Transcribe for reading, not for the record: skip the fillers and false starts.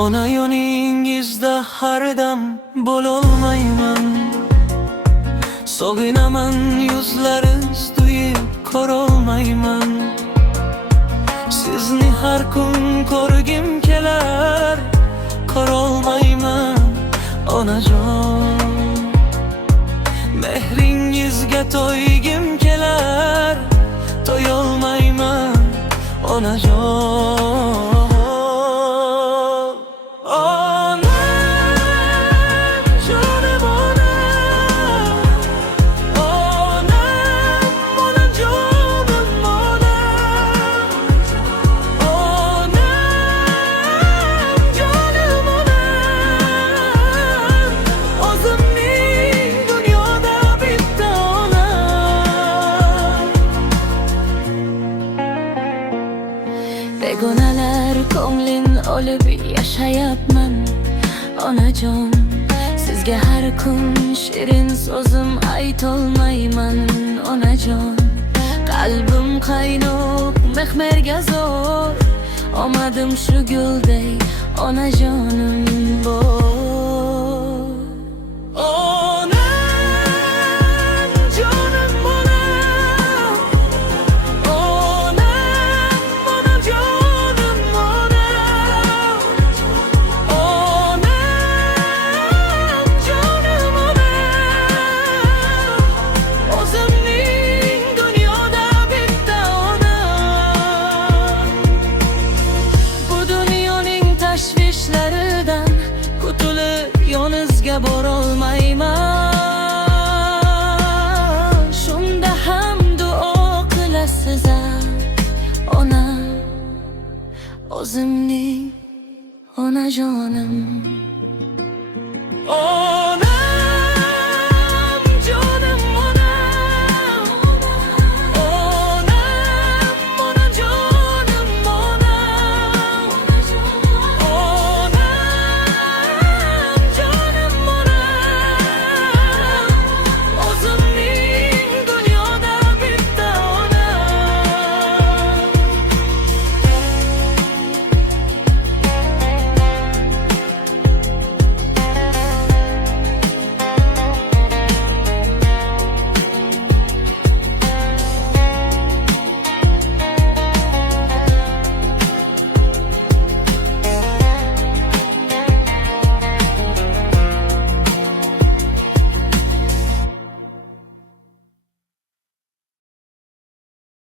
Ona yoningizda hardam bo'lolmayman. Sog'inaman yuzlaringiz to'yib ko'rolmayman. Sizni har kun ko'rgim kelar, ko'rolmayman onajon. Mehringizga to'ygim kelar, to'yolmayman onajon. Begonalar ko'nglin olib yashayapman onajon. Sizga har kun shirin so'zim aytolmayman onajon. Qalbim qaynoq mexmerga zo'r, omadim shu gulday onajonim bor. Tashvishlaridan qutulib yonizga borolmayman. Shunda ham duo qilasiz ona, o'zimning onajonim.